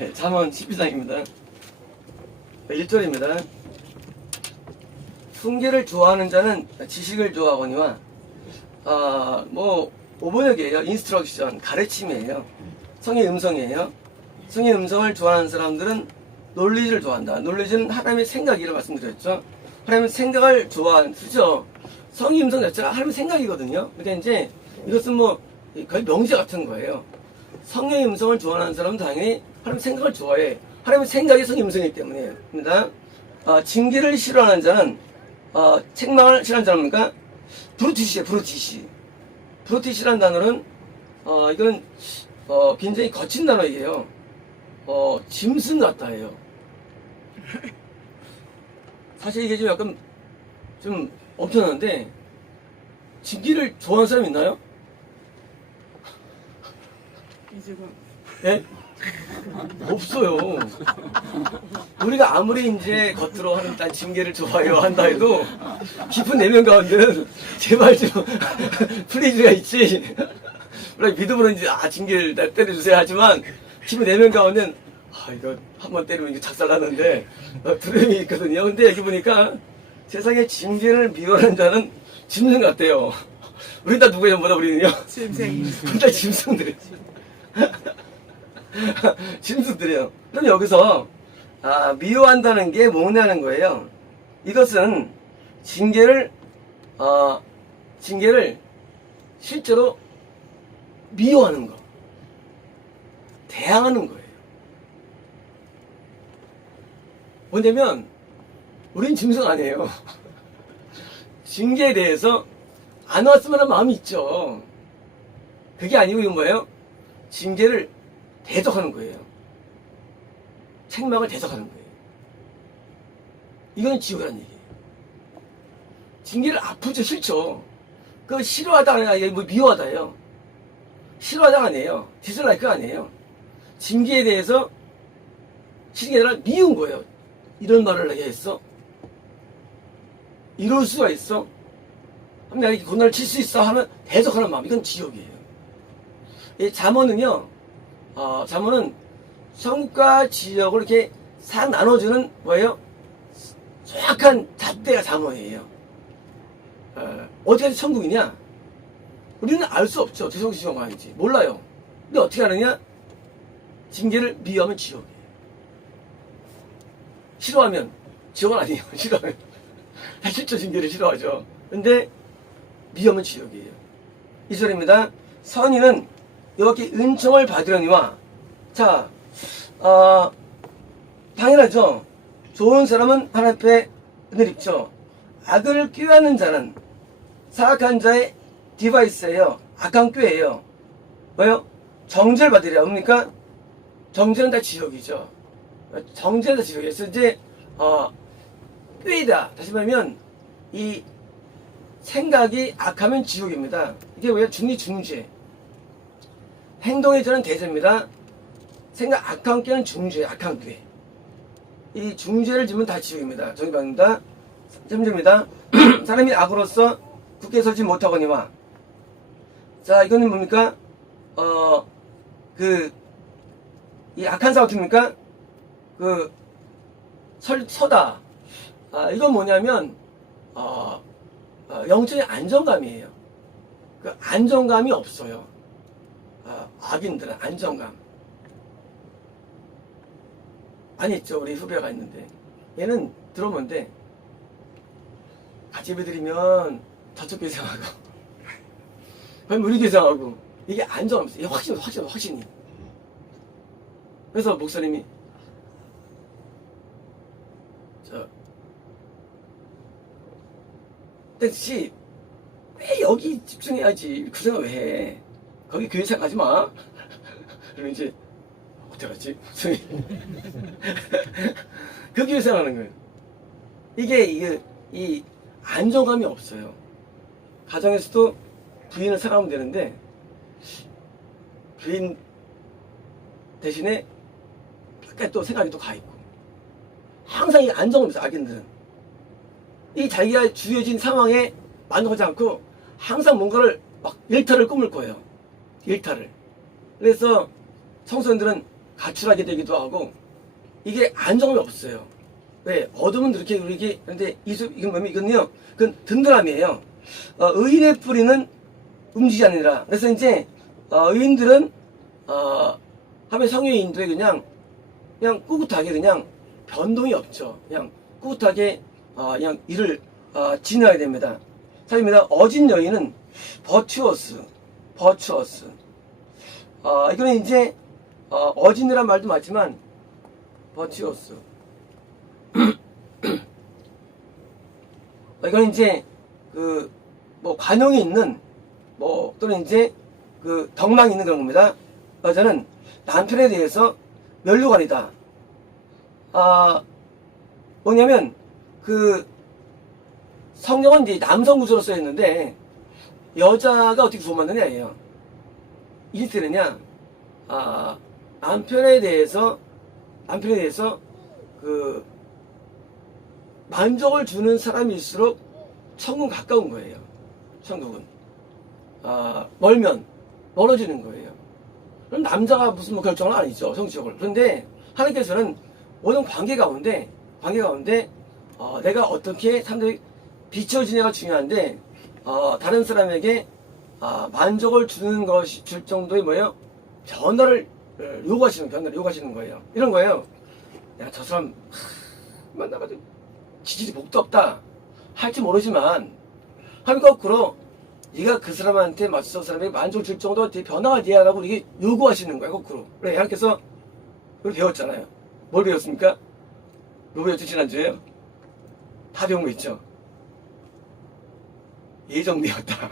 네, 잠언 12장입니다. 1절입니다. 훈계를 좋아하는 자는 지식을 좋아하거니와 오번역이에요. 인스트럭션, 가르침이에요. 성의 음성이에요. 성의 음성을 좋아하는 사람들은 논리를 좋아한다. 논리는 하나님의 생각이라고 말씀드렸죠. 하나님의 생각을 좋아하는, 그죠? 성의 음성 자체가 하나님의 생각이거든요. 근데 이제 이것은 거의 명제 같은 거예요. 성의 음성을 좋아하는 사람은 당연히 하나님의 생각을 좋아해. 하나님의 생각이 성의 음성이기 때문입니다. 징계를 싫어하는 자는, 책망을 싫어하는 사람입니까? 브루티시예요, 브루티시. 브루티시라는 단어는, 이건, 굉장히 거친 단어예요. 짐승 같다예요. 사실 이게 좀 약간, 좀 엄청난데, 징계를 좋아하는 사람 있나요? 예? 없어요. 우리가 아무리 이제 겉으로 하는 딴 징계를 좋아해요 한다 해도 깊은 내면 가운데는 제발 좀 플리즈가 있지. 물론 믿음으로 이제 징계를 때려주세요 하지만 깊은 내면 가운데는 이거 한번 때리면 이거 작살나는데 두려움이 있거든요. 근데 여기 보니까 세상에 징계를 미워하는 자는 짐승 같대요. 우리 다 누구예요? 전부 다 우리는요? 짐승. 우리 다 짐승들이에요. 짐승들이에요. 그럼 여기서 미워한다는 게 뭐냐는 거예요. 이것은 징계를 실제로 미워하는 거, 대항하는 거예요. 뭐냐면 우린 짐승 아니에요. 징계에 대해서 안 왔으면 하는 마음이 있죠. 그게 아니고 이건 뭐예요? 징계를 대적하는 거예요. 책망을 대적하는 거예요. 이거는 지옥이라는 얘기예요. 징계를 아프죠, 싫죠. 그거 싫어하다가 아니라 미워하다예요. 싫어하다가 아니에요. 디슬라이크 아니에요. 징계에 대해서 징계가 아니라 미운 거예요. 이런 말을 내게 했어? 이럴 수가 있어? 그럼 내가 고난을 칠 수 있어? 하면 대적하는 마음. 이건 지옥이에요. 이 잠언은요, 잠언은 천국과 지옥을 이렇게 싹 나눠주는 뭐예요? 정확한 잣대가 잠언이에요. 어떻게 해서 천국이냐? 우리는 알 수 없죠. 지옥이 지옥은 아닌지. 몰라요. 근데 어떻게 하느냐? 징계를 미워하면 지옥이에요. 싫어하면 지옥은 아니에요. 싫어하면. 실제 징계를 싫어하죠. 근데 미워하면 지옥이에요. 2절입니다. 선인은 여호와께 은총을 받으려니와, 자, 당연하죠. 좋은 사람은 하나님 앞에 은혜를 입죠. 악을 꾀하는 자는 사악한 자의 디바이스예요. 악한 꾀예요. 뭐요? 정죄를 받으려. 뭡니까? 정죄는 다 지옥이죠. 정죄는 다 지옥이에요. 그래서 이제 꾀이다. 다시 말하면 이 생각이 악하면 지옥입니다. 이게 뭐예요? 중리중죄. 행동이 저는 대죄입니다. 생각 악한 꾀는 중죄, 악한 꾀. 이 중죄를 지면 다 지옥입니다. 정의받습니다. 3절입니다. 사람이 악으로서 굳게 서지 못하거니와. 자, 이거는 뭡니까? 이 악한 사가 어떻습니까? 서다. 이건 뭐냐면, 영적인 안정감이에요. 그 안정감이 없어요. 악인들은 안정감. 아니 있죠. 우리 후배가 있는데 얘는 들어오는데 같이 예배드리면 저쪽 교회생하고 우리 교회생하고 이게 안정감 있어요. 이게 확신이. 그래서 목사님이 씨, 왜 여기 집중해야지. 그 생각 왜 해? 거기 교회 생각하지 마. 그러면 이제 어떻게 알았지? 그 교회 생각하는 거예요. 이게 이 안정감이 없어요. 가정에서도 부인을 생각하면 되는데 부인 대신에 밖에 또 생각이 또 가 있고 항상 이 안정감이 없어요. 악인들은 이 자기가 주어진 상황에 만족하지 않고 항상 뭔가를 막 일탈을 꾸물 거예요. 일탈을. 그래서 청소년들은 가출하게 되기도 하고, 이게 안정감이 없어요. 왜? 어둠은 그렇게 우리에게, 그런데 이건 뭡니까? 이건요, 그건 든든함이에요. 의인의 뿌리는 움직이지 않느니라. 그래서 이제, 의인들은, 하면 성의인들의 그냥 꿋꿋하게 그냥 변동이 없죠. 그냥 꿋꿋하게, 그냥 일을, 지나야 됩니다. 사입니다. 어진 여인은 버추어스. 이거는 이제, 어진이란 말도 맞지만, 버추어스. 이건 이제, 관용이 있는, 또는 이제, 덕망이 있는 그런 겁니다. 여자는 남편에 대해서 면류관이다. 뭐냐면, 성경은 이제 남성 구조로 써있는데, 여자가 어떻게 구원받느냐예요. 이게 되느냐, 남편에 대해서, 만족을 주는 사람일수록 천국은 가까운 거예요. 천국은. 멀면 멀어지는 거예요. 그럼 남자가 무슨 결정은 아니죠. 성적으로. 그런데 하나님께서는 모든 관계 가운데, 내가 어떻게 사람들이 비춰지냐가 중요한데, 다른 사람에게, 만족을 줄 정도의 변화를 요구하시는 거예요. 이런 거예요. 야, 저 사람, 만나가지고, 지질이 복도 없다. 할지 모르지만, 하면 거꾸로, 네가 그 사람한테 맞서 사람에게 만족을 줄 정도의 변화가 돼야 하라고 이게 요구하시는 거예요, 거꾸로. 그래, 하나님께서, 그걸 배웠잖아요. 뭘 배웠습니까? 뭐 배웠죠, 지난주에요? 다 배운 거 있죠? 예정되었다.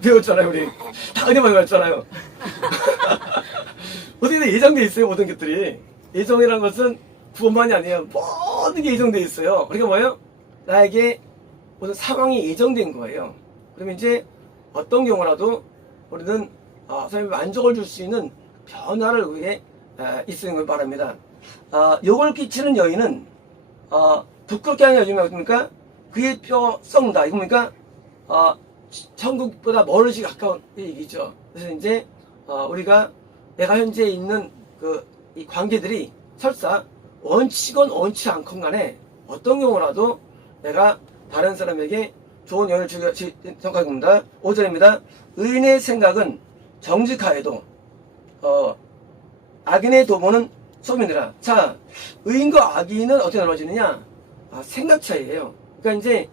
배웠잖아요, 우리. 다 은혜 받았잖아요. 어떻게 예정돼 있어요, 모든 것들이. 예정이라는 것은 구원만이 아니에요. 모든 게 예정돼 있어요. 그러니까 뭐예요? 나에게 무슨 상황이 예정된 거예요. 그러면 이제 어떤 경우라도 우리는 사람이 만족을 줄 수 있는 변화를 우리에게 있는 걸 바랍니다. 욕을 끼치는 여인은 부끄럽게 하는 여인이 어떻습니까? 그의 뼈 썩는다. 이거 뭡니까? 천국보다 멀어지 가까운 얘기죠. 그래서 이제 우리가 내가 현재 있는 이 관계들이 설사 원치건 원치 않건 간에 어떤 경우라도 내가 다른 사람에게 좋은 영향을 주기 생각합니다. 5절입니다. 의인의 생각은 정직하여도 악인의 도모는 소민이라. 자, 의인과 악인은 어떻게 나눠지느냐? 생각 차이예요. 그러니까 이제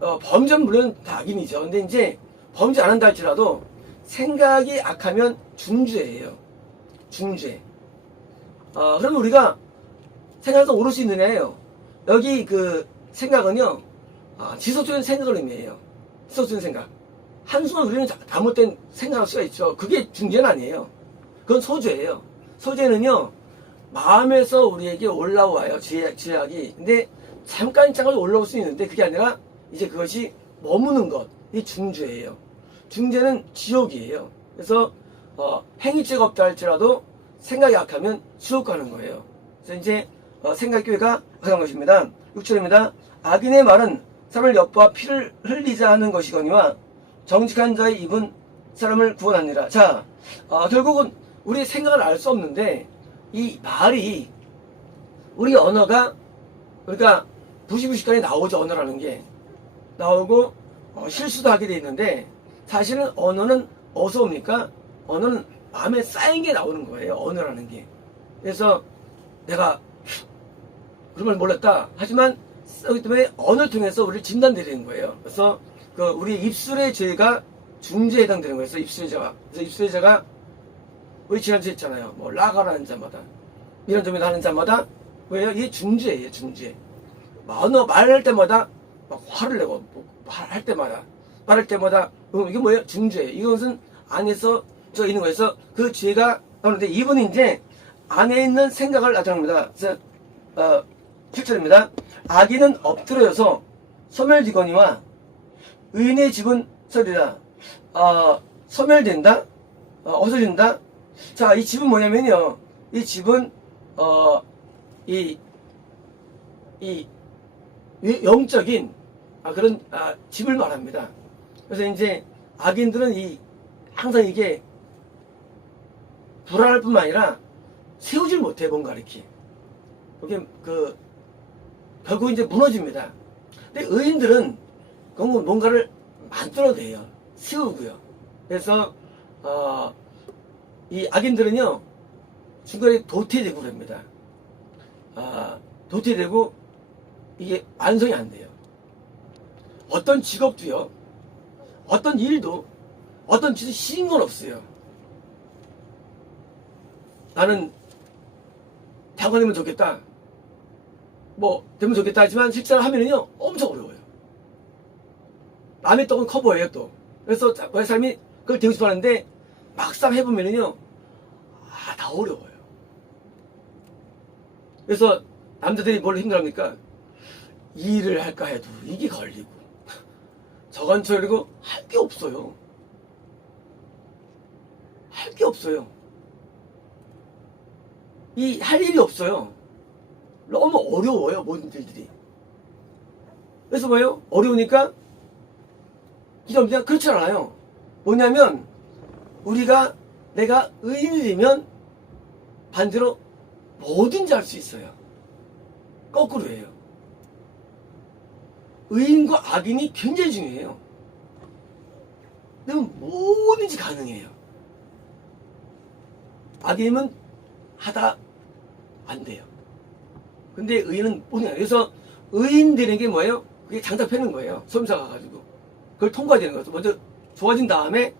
범죄는 물론 다 악인이죠. 근데 이제 범죄 안 한다 할지라도 생각이 악하면 중죄예요. 중죄. 그러면 우리가 생각에서 오를 수 있느냐예요. 여기 생각은요, 지속적인 생각을 의미해요. 지속적인 생각. 한순간 우리는 잘못된 생각할 수가 있죠. 그게 중죄는 아니에요. 그건 소죄예요. 소죄는요, 마음에서 우리에게 올라와요. 죄악이. 근데 잠깐 올라올 수 있는데 그게 아니라 이제 그것이 머무는 것. 이 중죄예요. 중죄는 지옥이에요. 그래서 행위죄가 없다 할지라도 생각이 약하면 지옥 가는 거예요. 그래서 이제 생각교회가 그런 것입니다. 6절입니다. 악인의 말은 사람을 엿보아 피를 흘리자 하는 것이거니와 정직한 자의 입은 사람을 구원하니라. 자, 결국은 우리의 생각을 알 수 없는데 이 말이 우리 언어가 그러니까 부시부시간에 나오죠. 언어라는 게 나오고 실수도 하게 돼 있는데 사실은 언어는 어디서 옵니까? 언어는 마음에 쌓인 게 나오는 거예요. 언어라는 게. 그래서 내가 그런 걸 몰랐다. 하지만 그렇기 때문에 언어를 통해서 우리를 진단되는 거예요. 그래서 우리 입술의 죄가 중죄에 해당되는 거예요. 그래서 입술의 죄가. 그래서 입술의 죄가 우리 지난주에 했잖아요. 뭐 라가라는 자마다 이런 점이나 하는 자마다 왜요? 이게 중죄예요. 중죄. 언어 말할 때마다 막 화를 내고 말할 때마다 이게 뭐예요? 중죄. 이것은 안에서 저 있는 거에서 그 죄가 나오는데 이분은 이제 안에 있는 생각을 나타냅니다. 그래서 7절입니다. 악인은 엎드려서 소멸지거니와 의인의 집은 서리라. 소멸된다? 없어진다? 자, 이 집은 뭐냐면요. 이 집은 이 영적인 그런 집을 말합니다. 그래서 이제 악인들은 이 항상 이게 불안할 뿐만 아니라 세우질 못해, 뭔가 이렇게. 그게 결국 이제 무너집니다. 근데 의인들은 뭔가를 만들어내요. 세우고요. 그래서, 이 악인들은요, 중간에 도태되고 그럽니다. 도태되고, 이게 완성이 안 돼요. 어떤 직업도요, 어떤 일도, 어떤 짓을 쉬운 건 없어요. 나는 대학원 되면 좋겠다. 되면 좋겠다 하지만 실제로 하면은요, 엄청 어려워요. 남의 떡은 커버예요, 또. 그래서 사람이 그걸 되고 싶어 하는데, 막상 해보면은요, 다 어려워요. 그래서 남자들이 뭘 힘들어합니까? 일을 할까 해도 이게 걸리고, 저건 저리고 할 게 없어요. 할 게 없어요. 할 일이 없어요. 너무 어려워요, 모든 일들이. 그래서 뭐예요? 어려우니까 이럽니다. 그렇지 않아요. 뭐냐면 내가 의인이면 반대로 뭐든지 할 수 있어요. 거꾸로예요. 의인과 악인이 굉장히 중요해요. 그러면 뭐든지 가능해요. 악인은 하다 안 돼요. 근데 의인은 모든 게 그래서 의인 되는 게 뭐예요? 그게 장작 패는 거예요. 수험사 가가지고. 그걸 통과해야 되는 거죠. 먼저 좋아진 다음에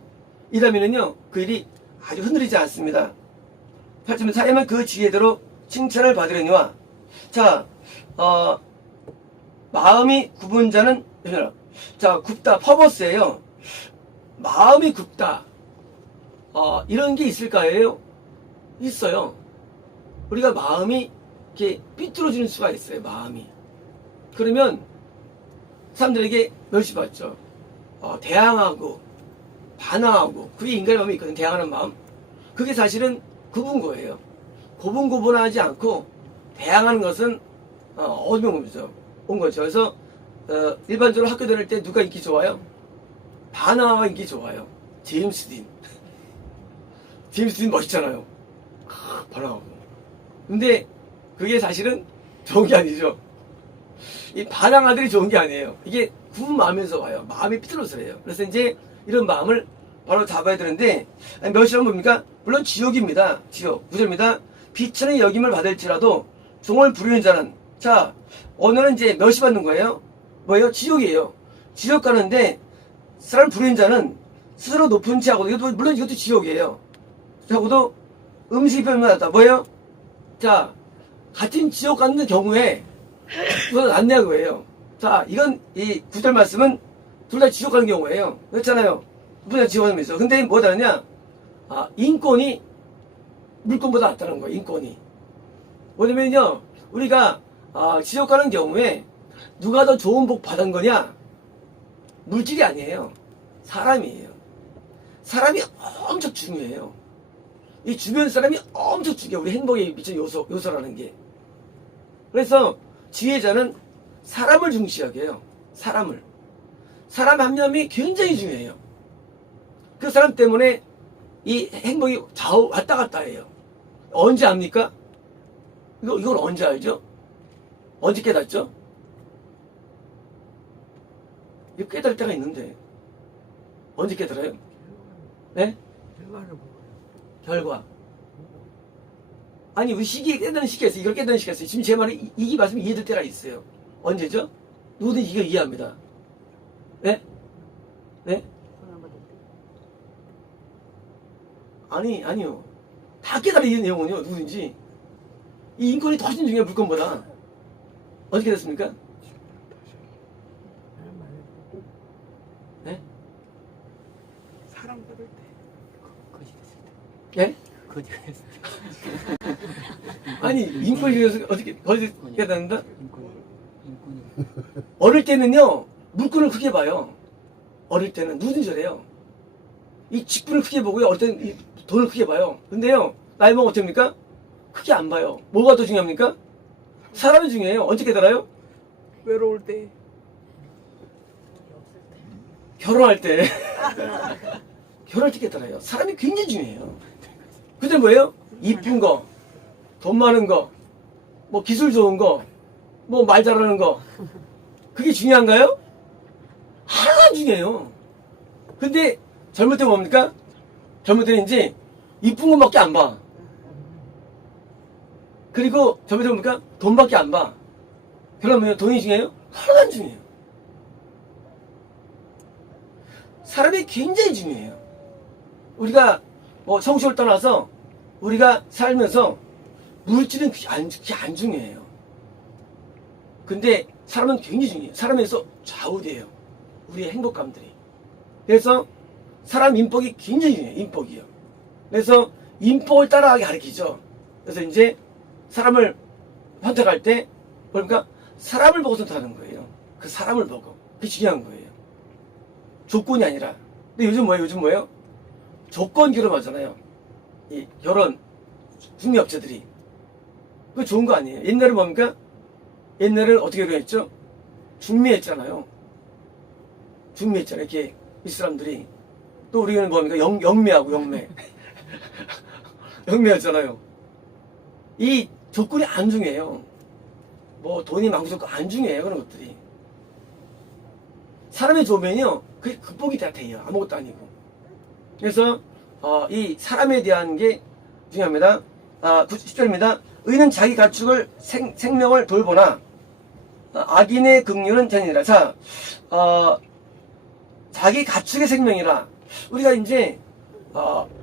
일하면은요, 그 일이 아주 흔들리지 않습니다. 8점 사람은 그 지혜대로 칭찬을 받으려니와. 자, 마음이 굽은 자는, 자, 굽다, 퍼버스예요. 마음이 굽다. 이런 게 있을까요? 있어요. 우리가 마음이 이렇게 삐뚤어지는 수가 있어요, 마음이. 그러면 사람들에게 멸시받죠. 대항하고, 반항하고, 그게 인간의 마음이 있거든요, 대항하는 마음. 그게 사실은 굽은 거예요. 고분고분하지 않고, 대항하는 것은, 어둠의 온 거죠. 그래서, 일반적으로 학교 다닐 때 누가 인기 좋아요? 반항아가 인기 좋아요. 제임스 딘. 제임스 딘 멋있잖아요. 반항하고. 근데, 그게 사실은 좋은 게 아니죠. 이 반항아들이 좋은 게 아니에요. 이게 굽은 마음에서 와요. 마음이 삐뚤어서 그래요. 그래서 이제 이런 마음을 바로 잡아야 되는데, 몇이라면 뭡니까? 물론 지옥입니다. 지옥. 9절입니다. 비천의 역임을 받을지라도 종을 부리는 자는, 자, 오늘은 이제 몇이 받는 거예요? 뭐예요? 지옥이에요. 지옥 가는데, 사람 부리는 자는 스스로 높은 채하고, 물론 이것도 지옥이에요. 하고도 음식이 변명하다. 뭐예요? 자, 같은 지옥 가는 경우에, 그건 안내하고 해요. 자, 이건, 이 9절 말씀은 둘 다 지옥 가는 경우예요. 그렇잖아요. 둘 다 지옥 가는 거 있어. 근데 뭐 다르냐? 인권이 물권보다 낫다는 거예요, 인권이. 뭐냐면요, 우리가, 지옥 가는 경우에 누가 더 좋은 복 받은 거냐? 물질이 아니에요. 사람이에요. 사람이 엄청 중요해요. 이 주변 사람이 엄청 중요해요. 우리 행복에 미친 요소라는 게. 그래서 지혜자는 사람을 중시하게 해요. 사람을. 사람 한 명이 굉장히 중요해요. 그 사람 때문에 이 행복이 좌우 왔다 갔다 해요. 언제 압니까? 이걸 언제 알죠? 언제 깨닫죠? 이거 깨달을 때가 있는데 언제 깨달아요? 네? 결과. 아니, 우리 시기에 깨닫는 시기가 있어요. 이걸 깨닫는 시기가 있어요. 지금 제 말이, 이 말씀이 이해될 때가 있어요. 언제죠? 누구든지 이걸 이해합니다. 네? 네? 아니요. 다 깨달은 내용은요, 누구든지. 이 인권이 더 훨씬 중요해요, 물건보다. 어떻게 됐습니까? 네? 사랑 받을 때 거짓 했을 때. 예? 거짓 했을 때. 아니, 인권이 중요해서 어떻게, 거짓 깨닫는다? 인권이. 어릴 때는요, 물건을 크게 봐요. 어릴 때는 누구든지 저래요. 이 직분을 크게 보고요, 어릴 때는 이 돈을 크게 봐요. 근데요, 나이 먹으면 어떻습니까? 크게 안 봐요. 뭐가 더 중요합니까? 사람이 중요해요. 언제 깨달아요? 외로울 때. 결혼할 때. 결혼할 때 따라요. 사람이 굉장히 중요해요. 그때 뭐예요? 이쁜 거, 돈 많은 거, 뭐 기술 좋은 거, 뭐 말 잘하는 거. 그게 중요한가요? 하나도 안 중요해요. 근데 젊을 때 뭡니까? 젊을 때는 이제 이쁜 것밖에 안 봐. 그리고 젊을 때 뭡니까? 돈밖에 안 봐. 그러면 돈이 중요해요? 하나도 안 중요해요. 사람이 굉장히 중요해요. 우리가 뭐 성취를 떠나서 우리가 살면서 물질은 그게 안 중요해요. 근데 사람은 굉장히 중요해요. 사람에서 좌우돼요. 우리의 행복감들이. 그래서 사람 인복이 굉장히 중요해요. 인복이요. 그래서 인복을 따라가게 가르치죠. 그래서 이제 사람을 선택할 때 그러니까 사람을 보고 선택하는 거예요. 그 사람을 보고. 그게 중요한 거예요. 조건이 아니라. 근데 요즘 뭐예요? 요즘 뭐예요? 조건 결혼하잖아요. 이 결혼 중개업체들이. 그거 좋은 거 아니에요. 옛날에 뭡니까? 옛날에는 어떻게 결혼했죠? 중매했잖아요. 중매했잖아요. 이렇게 이 사람들이. 또 우리는 뭡니까? 영매하고 영매. 영매였잖아요. 이 조건이 안 중요해요. 뭐 돈이 많고 좋고 안 중요해요. 그런 것들이. 사람이 좋으면요. 그게 극복이 다 돼요. 아무것도 아니고. 그래서 이 사람에 대한 게 중요합니다. 10절입니다. 의는 자기 가축을 생명을 돌보나 악인의 긍휼은 전이니라. 자, 자기 가축의 생명이라. 우리가 이제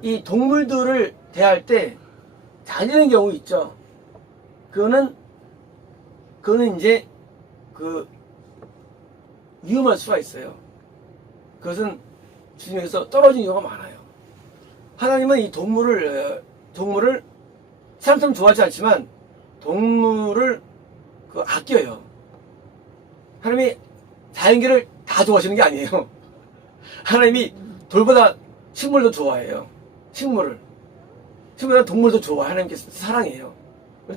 이 동물들을 대할 때 잘리는 경우 있죠. 그거는 이제 위험할 수가 있어요. 그것은 주님에서 떨어진 경우가 많아요. 하나님은 이 동물을 사람처럼 좋아하지 않지만 동물을 아껴요. 하나님이 자연계를 다 좋아하시는 게 아니에요. 하나님이 돌보다 식물도 좋아해요. 식물보다 동물도 좋아해요. 하나님께서 사랑해요.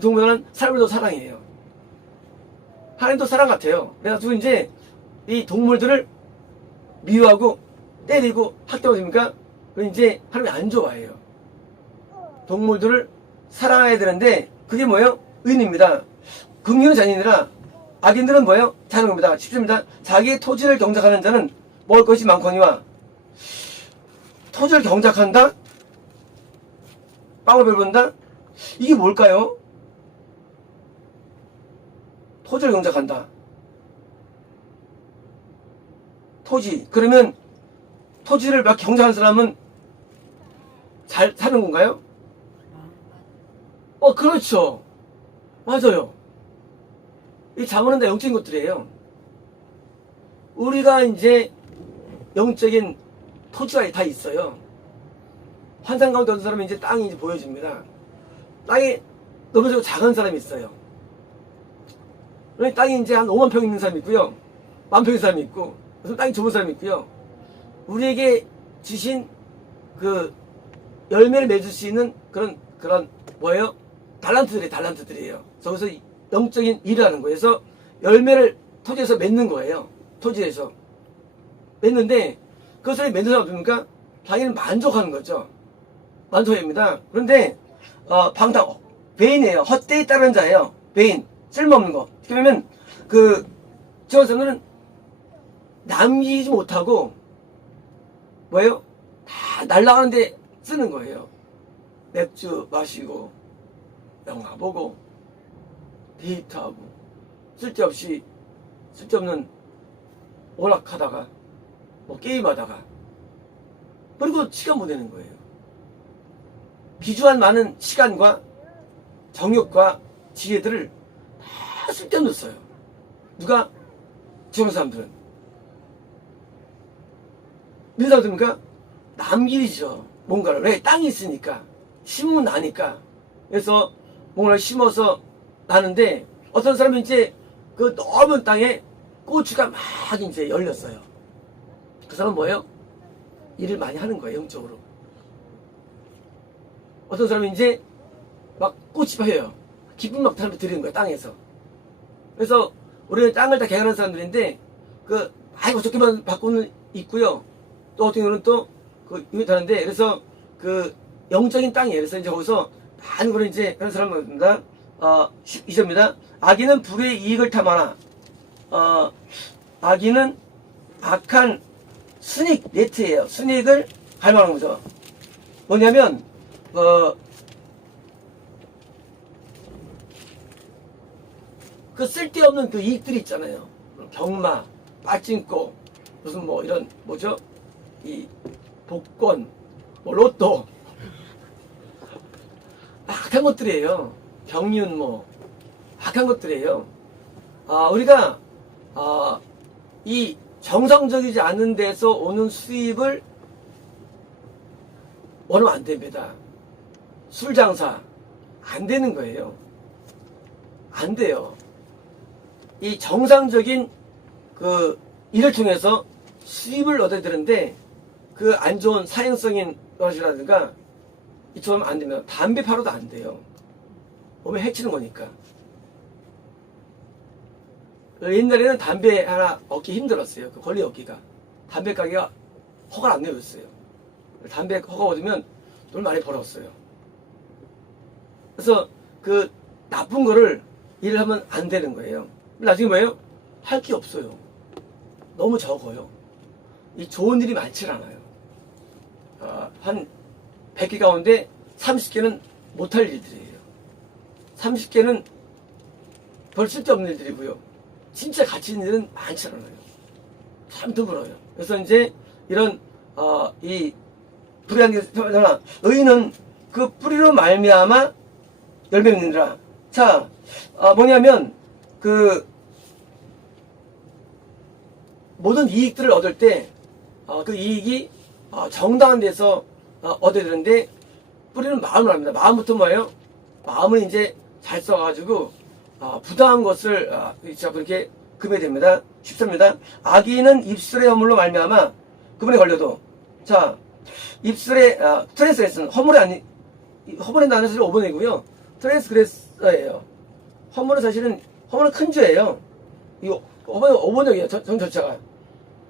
동물보다는 사람도 사랑해요. 하나님도 사랑 같아요. 그래서 이제 이 동물들을 미워하고 때리고 학대하십니까? 그럼 이제 하나님이 안 좋아해요. 동물들을 사랑해야 되는데 그게 뭐예요? 의인입니다. 긍휼은 잔인이라 악인들은 뭐예요? 자는 겁니다. 10절입니다. 자기의 토지를 경작하는 자는 먹을 것이 많거니와. 토지를 경작한다? 빵을 배분다? 이게 뭘까요? 토지를 경작한다. 토지. 그러면 토지를 막 경작하는 사람은 잘 사는 건가요? 그렇죠. 맞아요. 이 자문은 다 영적인 것들이에요. 우리가 이제 영적인 토지가 다 있어요. 환상 가운데 어떤 사람은 이제 땅이 이제 보여집니다. 땅이 너무 작은 사람이 있어요. 땅이 이제 한 5만 평 있는 사람이 있고요. 10,000평 있는 사람이 있고, 무슨 땅이 좁은 사람이 있고요. 우리에게 주신 열매를 맺을 수 있는 그런 뭐예요? 달란트들이에요. 그래서 영적인 일을 하는 거예요. 그래서 열매를 토지에서 맺는 거예요. 토지에서. 맺는데, 그것을 맺는 사람 어떻습니까? 자기는 만족하는 거죠. 만족입니다. 그런데, 배인이에요. 헛되이 따르는 자예요. 배인. 쓸모없는 거. 어떻게 보면, 지원사는 남기지 못하고, 뭐예요? 다 날아가는데 쓰는 거예요. 맥주 마시고, 영화 보고, 데이트하고, 쓸데없는 오락하다가, 게임하다가, 그리고 시간 보내는 거예요. 비주한 많은 시간과 정욕과 지혜들을 다 쓸데없는 써요. 누가? 지원 사람들은. 무슨 사람들입니까? 남기죠. 뭔가를. 왜? 땅이 있으니까. 심으면 나니까. 그래서 뭔가를 심어서 나는데 어떤 사람은 이제 그 넓은 땅에 고추가 막 이제 열렸어요. 그 사람은 뭐예요? 일을 많이 하는 거예요. 영적으로. 어떤 사람은 이제 막 꽃이 펴요. 기쁜 막 사람들 드리는 거예요. 땅에서. 그래서 우리는 땅을 다 개간하는 사람들인데 많이 어떻게만 바꾸는 있고요. 또 어떤 경우는 또 이게 다른데, 그래서 그 영적인 땅이에요. 그래서 이제 거기서 많은 거를 이제 그런 사람을 봅니다. 2절입니다. 악인은 불의 이익을 탐하나, 악인은 악한 순익 네트예요. 순익을 갈망하는 거죠. 뭐냐면, 그 쓸데없는 그 이익들이 있잖아요. 경마, 빠찡코, 무슨 뭐 이런, 뭐죠? 이 복권, 뭐 로또. 악한 것들이에요. 경륜 뭐, 악한 것들이에요. 우리가, 이 정상적이지 않은 데서 오는 수입을 원하면 안 됩니다. 술 장사, 안 되는 거예요. 안 돼요. 이 정상적인 그 일을 통해서 수입을 얻어야 되는데 그 안 좋은 사행성인 것이라든가 이처럼 안 되면 담배 팔아도 안 돼요. 몸에 해치는 거니까. 옛날에는 담배 하나 얻기 힘들었어요. 그 권리 얻기가. 담배 가게가 허가를 안 내줬어요. 담배 허가 얻으면 돈 많이 벌었어요. 그래서 그 나쁜 거를 일을 하면 안 되는 거예요. 나중에 뭐예요? 할 게 없어요. 너무 적어요. 이 좋은 일이 많지 않아요. 한 100개 가운데 30개는 못할 일들이에요. 30개는 별 쓸데없는 일들이고요. 진짜 가치 있는 일은 많지 않아요. 참 드물어요. 그래서 이제 이런 이 불의한 게 하나, 의인은 그 뿌리로 말미암아 열매 맺느니라. 자, 뭐냐면 그 모든 이익들을 얻을 때 그 이익이 정당한 데서 얻어야 되는데 뿌리는 마음을 합니다. 마음부터 뭐예요? 마음을 이제 잘 써가지고 부당한 것을 그렇게 금해야 됩니다. 13입니다. 악인은 입술의 허물로 말미암아 그분에 걸려도, 자, 입술의 트랜스그레스는 허물이 허물의 단어 사실 5번이고요. 트랜스그레스예요. 허물은 큰 죄예요. 이거 5번역이에요. 정절차가.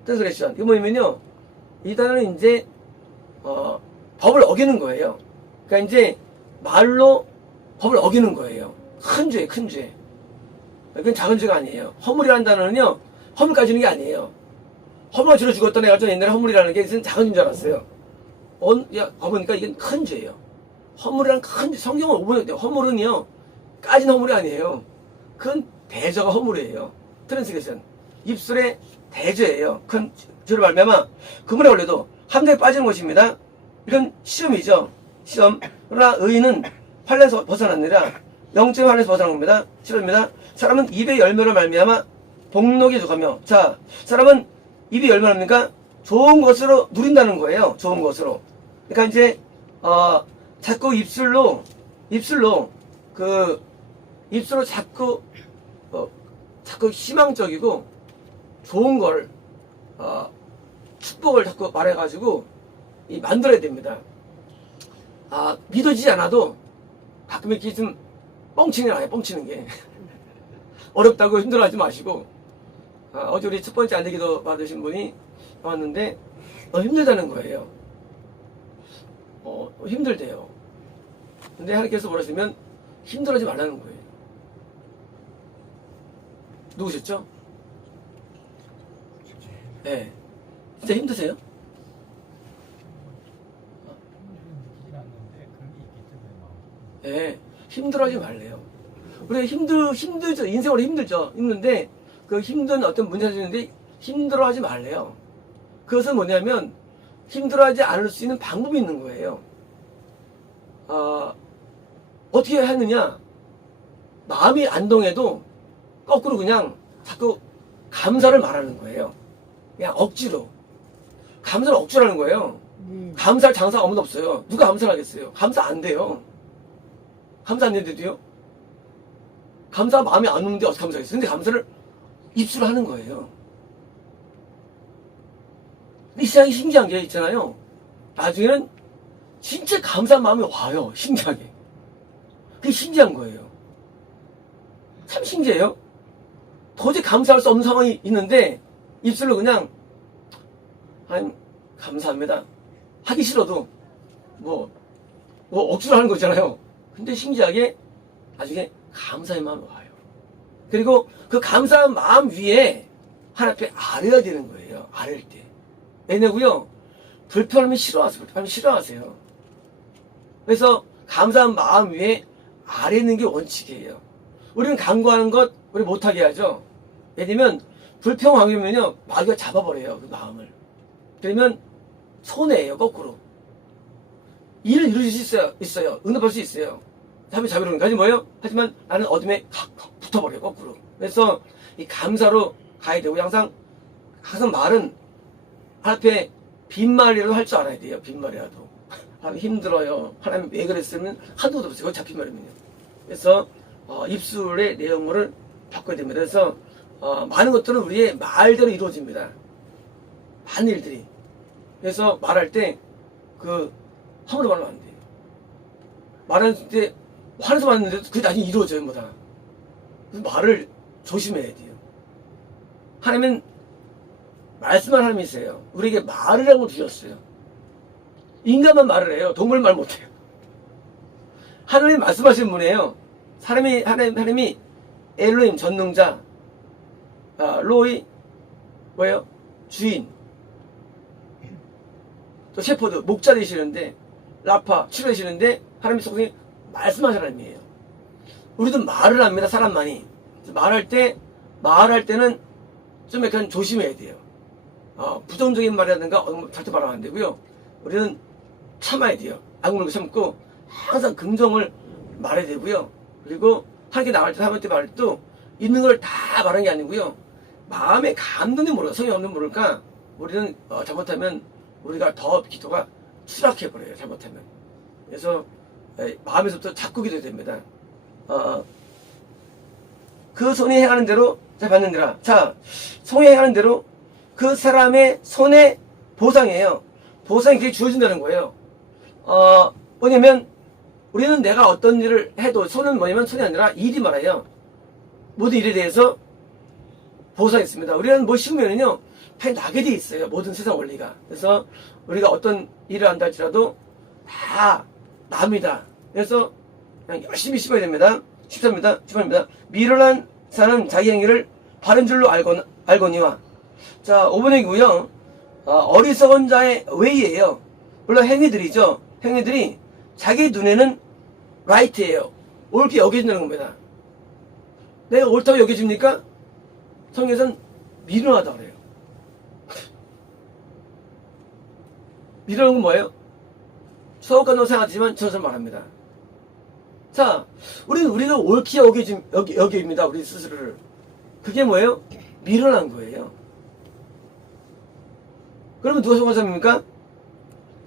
트랜스그레션. 이거 뭐냐면요, 이 단어는 이제 법을 어기는 거예요. 그러니까 이제 말로 법을 어기는 거예요. 큰 죄, 큰 죄. 그건 작은 죄가 아니에요. 허물이라는 단어는요, 허물까지 주는 게 아니에요. 허물을 주러 죽었던 애가 좀 옛날에 허물이라는 게 이것은 작은 죄인 줄 알았어요. 가보니까 이건 큰 죄예요. 허물이란 큰 죄. 성경은 5번에 허물은요, 까진 허물이 아니에요. 그건 대저가 허물이에요. 트랜스그레션. 입술의 대죄예요. 큰 죄를 말미암아 그물에 걸려도 함정에 빠지는 것입니다. 이건 시험이죠. 시험. 그러나 의인은 환란에서 벗어났느라 영적인 환란에서 벗어난 겁니다. 시험입니다. 사람은 입의 열매로 말미암아 복록에 속하며, 자, 사람은 입의 열매를 합니까? 좋은 것으로 누린다는 거예요. 좋은 것으로. 그러니까 이제 자꾸 입술로 자꾸 희망적이고 좋은 걸 축복을 자꾸 말해가지고 만들어야 됩니다. 믿어지지 않아도 가끔 이렇게 좀 뻥치는 게 아니에요. 뻥치는 게 어렵다고 힘들어하지 마시고, 어제 우리 첫 번째 안되기도 받으신 분이 왔는데 힘들다는 거예요. 힘들대요. 근데 하나님께서 뭐라시면 힘들어하지 말라는 거예요. 누구셨죠? 네. 진짜 힘드세요? 네. 힘들어하지 말래요. 우리 힘들죠. 인생으로 힘들죠. 힘든데 그 힘든 어떤 문제가 있는데 힘들어하지 말래요. 그것은 뭐냐면 힘들어하지 않을 수 있는 방법이 있는 거예요. 어떻게 하느냐? 마음이 안 동해도 거꾸로 그냥 자꾸 감사를 말하는 거예요. 그냥 억지로. 감사를 억지로 하는 거예요. 감사할 장사가 아무도 없어요. 누가 감사를 하겠어요? 감사 안 돼요. 감사 안 되는데도요? 감사가 마음에 안 오는데 어떻게 감사하겠어요? 근데 감사를 입술로 하는 거예요. 이 세상이 신기한 게 있잖아요. 나중에는 진짜 감사한 마음이 와요. 신기하게. 그게 신기한 거예요. 참 신기해요. 도저히 감사할 수 없는 상황이 있는데 입술로 그냥 하나님 감사합니다. 하기 싫어도 뭐 억지로 하는 거잖아요. 근데 신기하게 나중에 감사의 마음이 와요. 그리고 그 감사한 마음 위에 하나님 앞에 아뢰야 되는 거예요. 아뢰일 때. 왜냐고요? 불편하면 싫어하세요. 불편하면 싫어하세요. 그래서 감사한 마음 위에 아뢰는 게 원칙이에요. 우리는 간구하는 것 우리 못하게 하죠. 왜냐면 불평하면요 마귀가 잡아버려요. 그 마음을. 그러면 손해예요. 거꾸로. 일을 이룰 수 있어요. 응답할 수 있어요. 하면 자비로운 거지 뭐예요? 하지만 나는 어둠에 칵 붙어버려요. 거꾸로. 그래서 이 감사로 가야 되고 항상 말은 앞에 빈말이라도 할 줄 알아야 돼요. 빈말이라도. 하나님 힘들어요. 하나님 왜 그랬으면 한도도 없어요. 거기 잡힌 말이면요. 그래서 입술의 내용물을 바꿔야 됩니다. 그래서 많은 것들은 우리의 말대로 이루어집니다. 많은 일들이. 그래서 말할 때 함부로 말하면 안 돼요. 말할 때 화내서 말하는데도 그게 나중에 이루어져요. 뭐 다. 말을 조심해야 돼요. 하나님은 말씀한 하나님이세요. 우리에게 말을 하고 주셨어요. 인간만 말을 해요. 동물 말 못해요. 하나님 말씀하시는 분이에요. 하나님이 엘로힘 전능자, 로이 뭐예요? 주인, 또 셰퍼드 목자 되시는데 라파 치료되시는데 하나님의 속성이 말씀하시는 하나님이에요. 우리도 말을 합니다. 사람만이 말할 때는 좀 약간 조심해야 돼요. 부정적인 말이라든가 절대 말하면 안 되고요. 우리는 참아야 돼요. 악물고 참고 항상 긍정을 말해야 되고요. 그리고 하나님께 나갈 때 하나님께 말할 때도 있는 걸 다 말하는 게 아니고요. 마음에 감동이 모를까 성이 없는 모를까 우리는 잘못하면 우리가 더 기도가 추락해버려요. 잘못하면. 그래서 마음에서부터 자꾸 기도해야 됩니다. 그 손이 행하는 대로 자 받는니라. 자, 손이 행하는 대로 그 사람의 손의 보상이에요. 보상이 그게 주어진다는 거예요. 뭐냐면 우리는 내가 어떤 일을 해도 손은 뭐냐면 손이 아니라 일이 말해요. 모든 일에 대해서 보상이 있습니다. 우리는 뭐 쉬우면은요 당연히 나게 돼 있어요. 모든 세상 원리가. 그래서 우리가 어떤 일을 한다 할지라도 다 납니다. 그래서 그냥 열심히 씹어야 됩니다. 13입니다. 미련한 사는 자기 행위를 바른 줄로 알거니와. 자, 5번이고요. 어리석은 자의 웨이예요. 물론 행위들이죠. 행위들이 자기 눈에는 라이트예요. 옳게 여겨진다는 겁니다. 내가 옳다고 여겨집니까? 성경에서는 미련하다 그래요. 미련한 건 뭐예요? 수업관도 생각하지만 저는 말합니다. 자, 우리가 옳게 여겨입니다. 우리 스스로를. 그게 뭐예요? 미련한 거예요. 그러면 누가 성공한 사람입니까?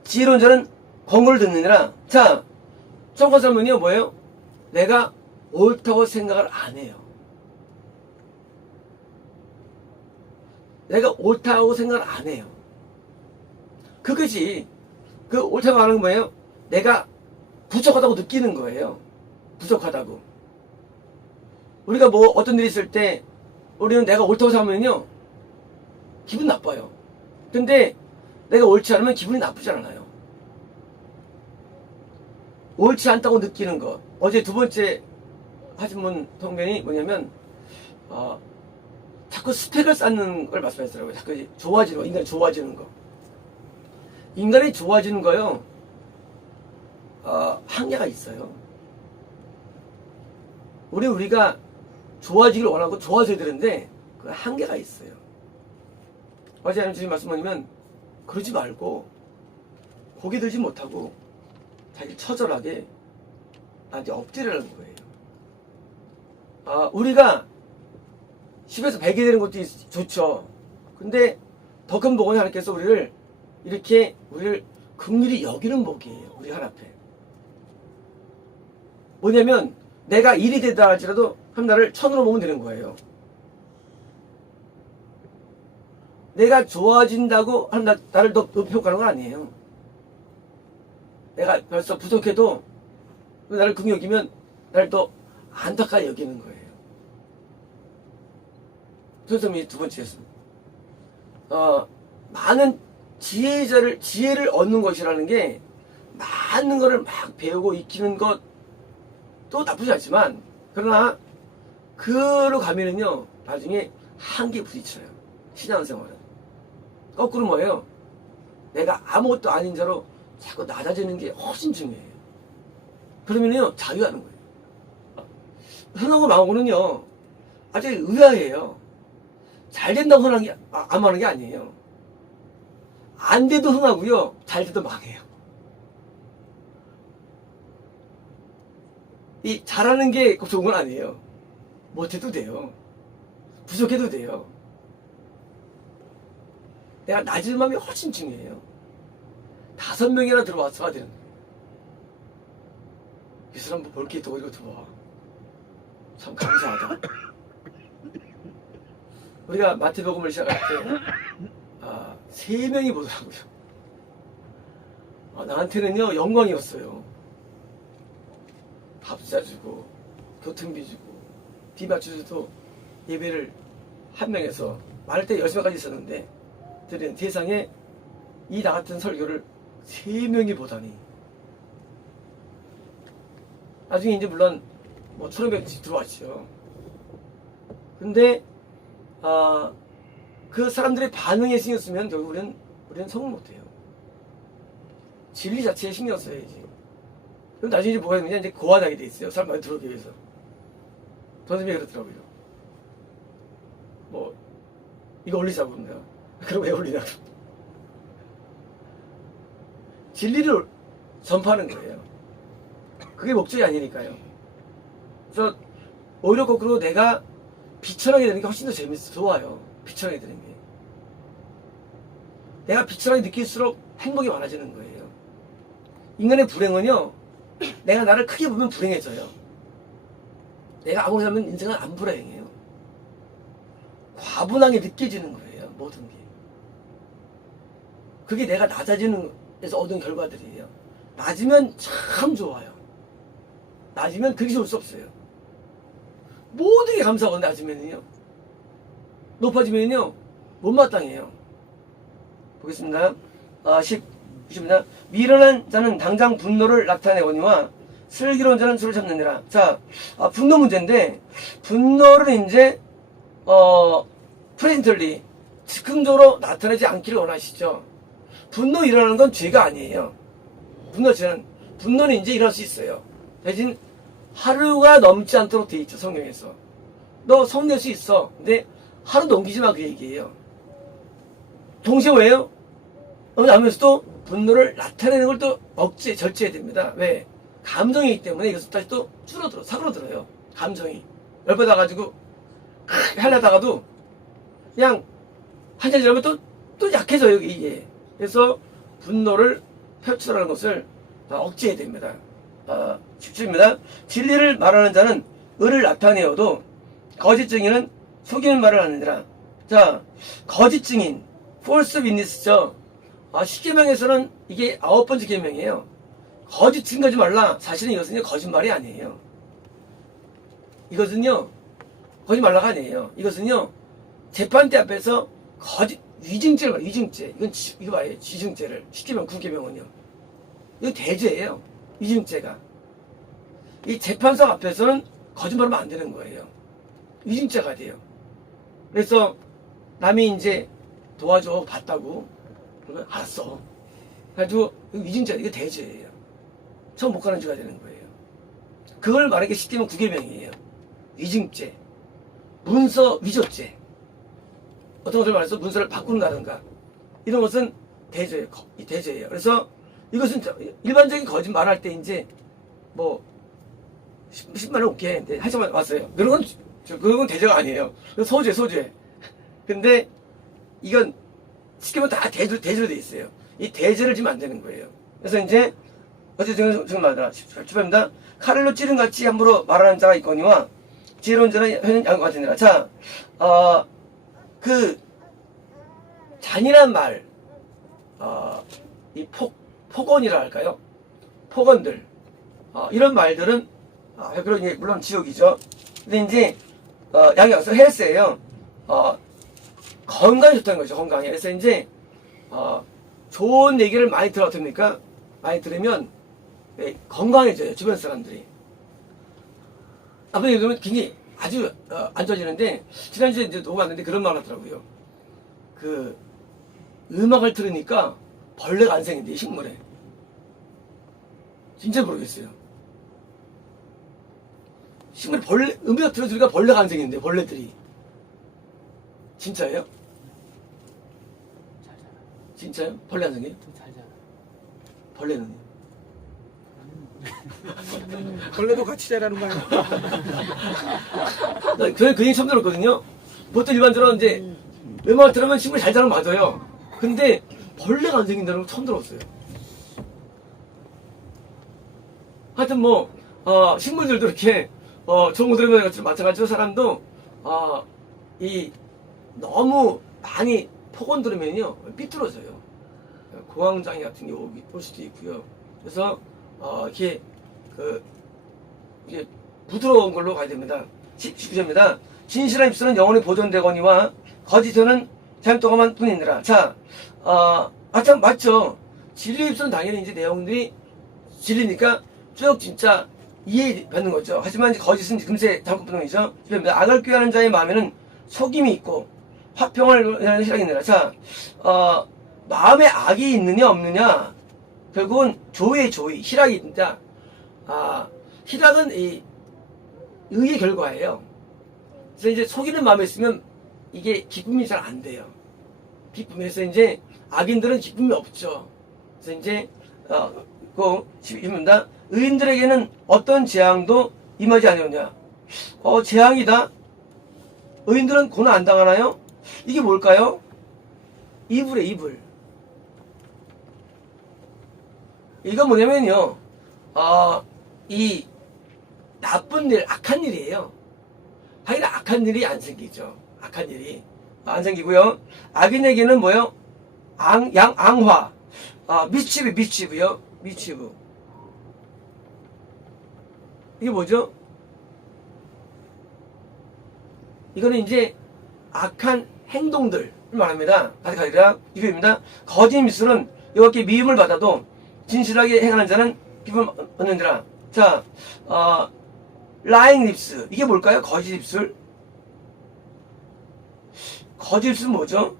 지혜로운 자는 권고를 듣느니라. 자, 성공한 사람은요, 뭐예요? 내가 옳다고 생각을 안 해요. 내가 옳다고 생각을 안 해요. 그것이, 그 옳다고 하는 건 뭐예요? 내가 부족하다고 느끼는 거예요. 부족하다고. 우리가 뭐 어떤 일이 있을 때 우리는 내가 옳다고 생각하면요 기분 나빠요. 근데 내가 옳지 않으면 기분이 나쁘지 않아요. 옳지 않다고 느끼는 거. 어제 두 번째 하신 분 통변이 뭐냐면 자꾸 스펙을 쌓는 걸 말씀하시더라고요. 자꾸 좋아지는 거. 인간이 좋아지는 거. 인간이 좋아지는 거요 한계가 있어요. 우리가 좋아지길 원하고 좋아져야 되는데 그 한계가 있어요. 어제 하나님 주신 말씀 뭐냐면 그러지 말고 고개 들지 못하고 자기 처절하게 나한테 엎드리라는 거예요. 우리가 10에서 100이 되는 것도 좋죠. 근데 더 큰 복은 하나님께서 우리를 긍휼히 여기는 복이에요. 우리 하나님께. 뭐냐면 내가 1이 되다 할지라도 한 나를 1000으로 보면 되는 거예요. 내가 좋아진다고 나를 더 높이 평가하는 건 아니에요. 내가 벌써 부족해도 나를 긍휼히 여기면 나를 더 안타까이 여기는 거예요. 선생님이 두 번째였습니다. 많은 지혜를 얻는 것이라는 게 많은 거를 막 배우고 익히는 것도 나쁘지 않지만, 그러나 그로 가면은요 나중에 한계에 부딪혀요. 신앙생활은 거꾸로 뭐예요? 내가 아무것도 아닌 자로 자꾸 낮아지는 게 훨씬 중요해요. 그러면요 자유하는 거예요. 흥하고 망하고는요 아주 의아해요. 잘 된다고 흥하는 게 안 하는 게 아니에요. 안 돼도 흥하고요, 잘 돼도 망해요. 이 잘하는 게 꼭 좋은 건 아니에요. 못해도 돼요. 부족해도 돼요. 내가 낮은 마음이 훨씬 중요해요. 5명이나 들어와서가 되는 거예요. 이 사람 뭐 볼 게 있다고 이거 들어와. 참 감사하다. 우리가 마태복음을 시작할 때 3명이 보더라고요. 나한테는요 영광이었어요. 밥 사주고 교통비 주고 비 맞춰줘도 예배를 한 명에서 많을 때 10명까지 있었는데 들은 세상에 이 나 같은 설교를 3명이 보다니. 나중에 이제 물론 뭐 1,500씩 들어왔죠. 근데 그 사람들의 반응에 신경 쓰면 결국 우리는 성공 못해요. 진리 자체에 신경 써야지. 그럼 나중에 이제 뭐가 되느냐, 이제 고안하게 돼 있어요. 사람 많이 들어오기 위해서. 선생님이 그러더라고요. 뭐 이거 올리자고 내가. 그럼 왜 올리냐고. 진리를 전파하는 거예요. 그게 목적이 아니니까요. 그래서 오히려 거꾸로 내가 비천하게 되는 게 훨씬 더 재밌어, 좋아요. 비천하게 되는 게. 내가 비천하게 느낄수록 행복이 많아지는 거예요. 인간의 불행은요, 내가 나를 크게 보면 불행해져요. 내가 아무리 하면 인생은 안 불행해요. 과분하게 느껴지는 거예요, 모든 게. 그게 내가 낮아지는 데서 얻은 결과들이에요. 낮으면 참 좋아요. 낮으면 그게 좋을 수 없어요. 모든 게 감사하고 낮으면요. 높아지면요, 못마땅해요. 보겠습니다. 10입니다. 미련한 자는 당장 분노를 나타내거니와 슬기로운 자는 술을 참느니라. 자, 분노 문제인데, 분노를 이제, 프레젠털리, 즉흥적으로 나타내지 않기를 원하시죠. 분노 일어나는 건 죄가 아니에요. 분노는 이제 일어날 수 있어요. 대신 하루가 넘지 않도록 돼 있죠, 성경에서. 너 성낼 수 있어. 근데 하루 넘기지 마, 그 얘기예요. 동시에 왜요? 하면서도 분노를 나타내는 걸 또 절제해야 됩니다. 왜? 감정이기 때문에 이것을 다시 또 사그러들어요. 감정이. 열받아가지고, 하려다가도, 그냥, 한참 지나면 또 약해져요, 이게. 그래서, 분노를 표출하는 것을 억제해야 됩니다. 17입니다. 진리를 말하는 자는 의를 나타내어도, 거짓 증인은 속이는 말을 하느니라. 자, 거짓 증인, false witness죠. 10계명에서는 이게 9번째 계명이에요. 거짓 증거하지 말라. 사실은 이것은 거짓말이 아니에요. 이것은요, 거짓말라가 아니에요. 이것은요, 재판대 앞에서 위증죄를 말해요. 위증죄. 이거 봐요. 위증죄를. 10계명, 9계명은요. 이거 대죄예요. 위증죄가. 이 재판석 앞에서는 거짓말하면 안 되는 거예요. 위증죄가 돼요. 그래서 남이 이제 도와줘 봤다고 그러면 알았어. 그래가지고 위증죄, 이거 대죄예요. 처음 못 가는 죄가 되는 거예요. 그걸 말하기 쉽게 하면 9계명이에요. 위증죄, 문서 위조죄, 어떤 것을 말해서 문서를 바꾼다든가 이런 것은 대죄예요. 그래서 이것은 일반적인 거짓말 할 때 이제 뭐 10만 원 오케이 하지만 왔어요. 그런 건 대죄가 아니에요. 소죄. 근데 이건 시키면 다 대죄로 돼 있어요. 이 대죄를 지면 안 되는 거예요. 그래서 이제 어쨌든 지금 말하더라. 18입니다. 칼로 찌른 같이 함부로 말하는 자가 있거니와 지혜로운 자는 현은 양과 같으니라. 자, 그 잔인한 말, 이 폭언이라 할까요? 폭언들, 이런 말들은 그런 게 물론 지옥이죠. 근데 이제 양양서 헬스예요. 건강에 좋다는 거죠. 건강에. 그래서 이제 좋은 얘기를 많이 들어 어떻습니까? 많이 들으면 건강해져요. 주변 사람들이. 아버님 요즘은 굉장히 아주 안 좋아지는데 지난주에 이제 녹음 왔는데 그런 말 하더라고요. 그 음악을 들으니까 벌레가 안 생긴대 식물에. 진짜 모르겠어요. 식물에 벌레 음악 들어주니까 벌레가 안 생긴대 벌레들이. 진짜예요? 잘 자라. 진짜요? 벌레 안 생겨요? 잘 자라. 벌레는요? 벌레도 같이 자라는 거 아니야? 그 얘기 처음 들었거든요. 보통 일반적으로 이제 음악을 들으면 식물이 잘 자라는 거 맞아요. 근데 벌레가 안 생긴다는 걸 처음 들었어요. 하여튼 뭐 식물들도 이렇게 좋은 거 들으면 마찬가지로 사람도 이 너무 많이 폭언 들으면요 삐뚤어져요. 공황장애 같은 게 올 수도 있고요. 그래서 이렇게 이게 부드러운 걸로 가야 됩니다. 19절입니다. 진실한 입술은 영원히 보존되거니와 거짓은 잠 동안만 뿐이니라. 자, 참 맞죠. 진리 입술은 당연히 이제 내용들이 진리니까 쭉 진짜 이해받는 거죠. 하지만 이제 거짓은 금세 잠깐뿐이죠. 악을 꾀하는 자의 마음에는 속임이 있고 화평을 위하는 희락이 있느라. 자, 마음에 악이 있느냐 없느냐 결국은 조의 희락이 있다. 희락은 이 의의 결과예요. 그래서 이제 속이는 마음에 있으면 이게 기쁨이 잘 안 돼요. 기쁨에서 이제 악인들은 기쁨이 없죠. 그래서 이제 그 12입니다. 의인들에게는 어떤 재앙도 임하지 않으냐. 재앙이다. 의인들은 고난 안 당하나요? 이게 뭘까요? 이불이에요, 이불. 이건 뭐냐면요. 이 나쁜 일, 악한 일이에요. 당연히 악한 일이 안 생기죠. 악한 일이 안 생기고요. 악인에게는 뭐요? 앙화, 미치브요. 미치브. 이게 뭐죠? 이거는 이제 악한 행동들을 말합니다. 다시 가리라. 이표입니다. 거짓 미술은 이렇게 미움을 받아도 진실하게 행하는 자는 기쁨을 얻는지라. 자, lying lips. 이게 뭘까요? 거짓 입술. 거짓 입술은 뭐죠?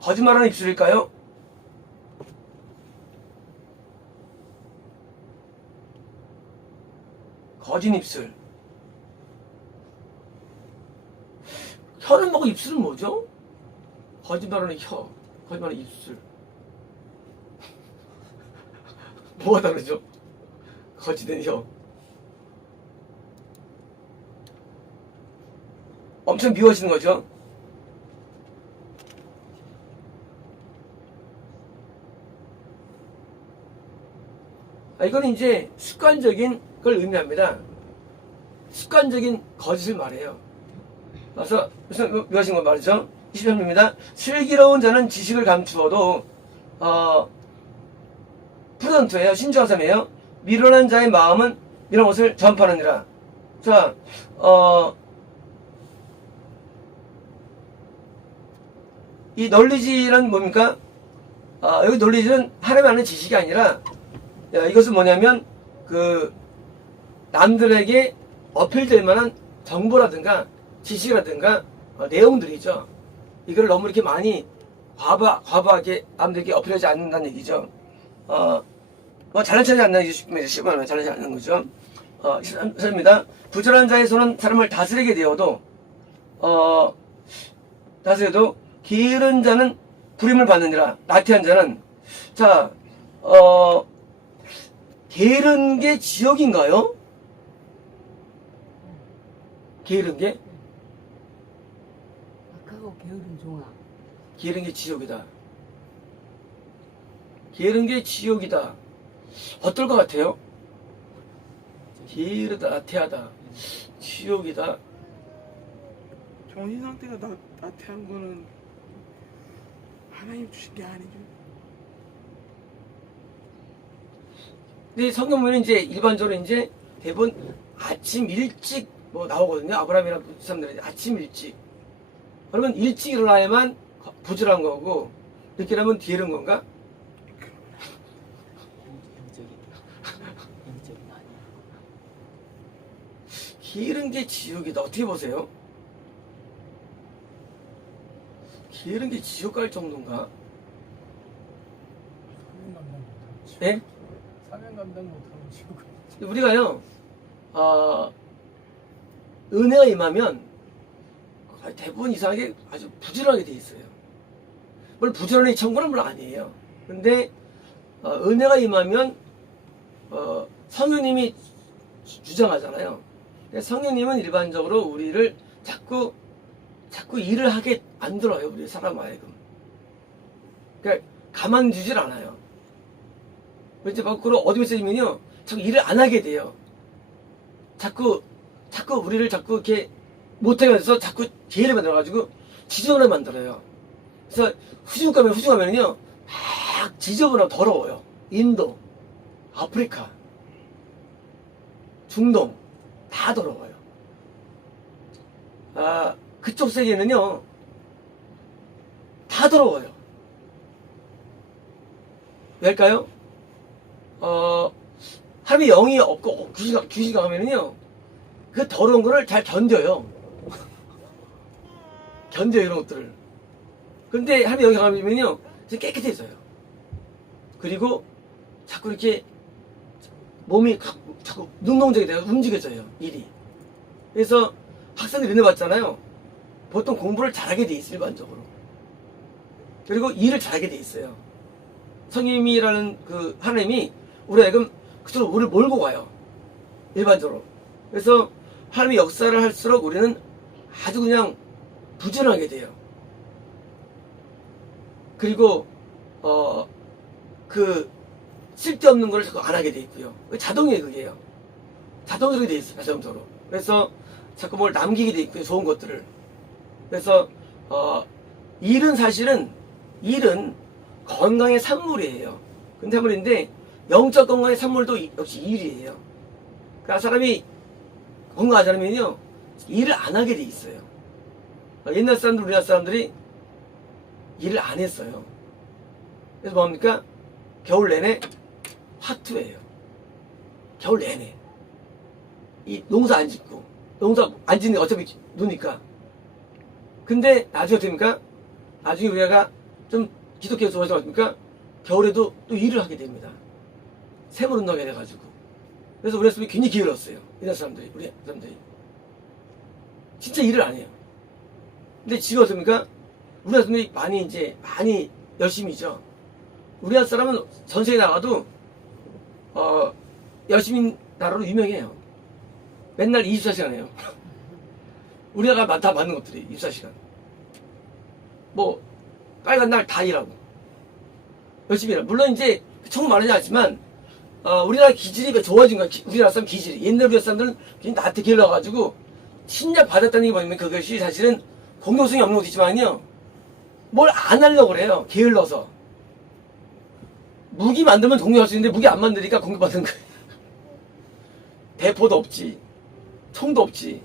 거짓말하는 입술일까요? 거짓 입술. 혀는 뭐고 입술은 뭐죠? 거짓말하는 혀, 거짓말하는 입술. 뭐가 다르죠? 거짓된 혀. 엄청 미워하시는 거죠? 이건 이제 습관적인 걸 의미합니다. 습관적인 거짓을 말해요. 그래서 무슨 미워하시는 건 말이죠? 20편입니다. 슬기로운 자는 지식을 감추어도 프루던트예요. 신중하삼이에요. 미련한 자의 마음은 이런 것을 전파하느니라. 자, 이 널리지는 뭡니까? 여기 널리지는 하나님 아는 지식이 아니라 이것은 뭐냐면 남들에게 어필될 만한 정보라든가 지식이라든가 내용들이죠. 이걸 너무 이렇게 많이 과부하게 남들에게 어필하지 않는다는 얘기죠. 잘난 척하지 않는 쉽게 잘나지 않는 거죠. 13입니다. 부절한 자의 손은 사람을 다스리게 되어도 게으른 자는 부림을 받느니라. 나태한 자는 게으른 게 지옥인가요? 게으른 게? 악하고 게으른 종아. 게으른 게 지옥이다. 게으른 게 지옥이다. 어떨 것 같아요? 게으르다, 나태하다, 지옥이다. 정신 상태가 나태한 거는 하나님 주신 게 아니죠. 근데 성경 보면 이제 일반적으로 이제 대부분 아침 일찍 나오거든요. 아브라함이나 사람들은 아침 일찍. 그러면 일찍 일어나야만 부지런한 거고, 이렇게 하면 게으른 건가? 영적인 아니야. 게으른 게 지옥이다. 어떻게 보세요? 게으른 게 지옥 갈 정도인가? 사명 감당 못하면 지옥. 예? 사명 감당 못하면 지옥. 우리가요, 은혜가 임하면 거의 대부분 이상하게 아주 부지런하게 돼 있어요. 물론 부지런히 천국은 물론 아니에요. 근데 은혜가 임하면 성령님이 주장하잖아요. 근데 성령님은 일반적으로 우리를 자꾸 일을 하게 만들어요. 우리 사람 하여금. 그러니까 가만두질 않아요. 이제 밖으로 어둠에 쓰이면요, 자꾸 일을 안 하게 돼요. 자꾸 우리를 자꾸 이렇게 못하게 해서 자꾸 기회를 만들어가지고 지저분하게 만들어요. 그래서 후진가면은요, 막 지저분하고 더러워요. 인도, 아프리카, 중동, 다 더러워요. 그쪽 세계는요, 다 더러워요. 왜일까요? 하루에 영이 없고 귀신이 강하면은요, 그 더러운 거를 잘 견뎌요. 견뎌요, 이런 것들을. 근데 하루에 영이 강하면요, 깨끗해져요. 그리고 자꾸 이렇게 몸이 자꾸 능동적이 돼요. 움직여져요, 일이. 그래서 학생들이 은혜 받잖아요. 보통 공부를 잘하게 돼 있어요, 일반적으로. 그리고 일을 잘하게 돼 있어요. 성님이라는 그 하나님이 우리 하여금 그쪽으로 우리를 몰고 가요. 일반적으로. 그래서 하나님의 역사를 할수록 우리는 아주 그냥 부지런하게 돼요. 그리고 그 쓸데없는 걸 자꾸 안 하게 돼 있고요. 자동이에요, 그게요. 자동적으로 돼 있어요, 자동적으로. 그래서 자꾸 뭘 남기게 돼 있고요, 좋은 것들을. 그래서 일은 사실은 건강의 산물이에요. 근데 산물인데 영적 건강의 산물도 역시 일이에요. 그러니까 사람이 건강하지 않으면요, 일을 안 하게 돼 있어요. 옛날 사람들, 우리나라 사람들이 일을 안 했어요. 그래서 뭡니까? 겨울 내내 화투예요. 겨울 내내. 이 농사 안 짓고, 농사 안 짓는 게 어차피 노니까. 근데 나중에 어떻게 됩니까? 나중에 우리가 좀 기독교 좋아지지 않습니까? 겨울에도 또 일을 하게 됩니다. 세물 운동이 돼가지고. 그래서 우리 사람들이 굉장히 게을렀어요. 우리 사람들이. 진짜 일을 안 해요. 근데 지금 어떻습니까? 우리나라 사람들이 많이 열심히죠. 우리나라 사람은 전 세계에 나가도, 열심히 나라로 유명해요. 맨날 24시간 해요. 우리나라가 다 맞는 것들이 24시간. 뭐, 빨간 날 다 일하고. 열심히 일하고. 물론 이제, 천국 많으지 않지만, 우리나라 기질이 좋아진 거야. 우리나라 사람 기질이. 옛날 우리나라 사람들은 그냥 나한테 길러가지고, 신작 받았다는 게 뭐냐면 그것이 사실은 공동성이 없는 것도 있지만요, 뭘 안 하려고 그래요. 게을러서. 무기 만들면 공격할 수 있는데 무기 안 만드니까 공격받는 거예요. 대포도 없지. 총도 없지.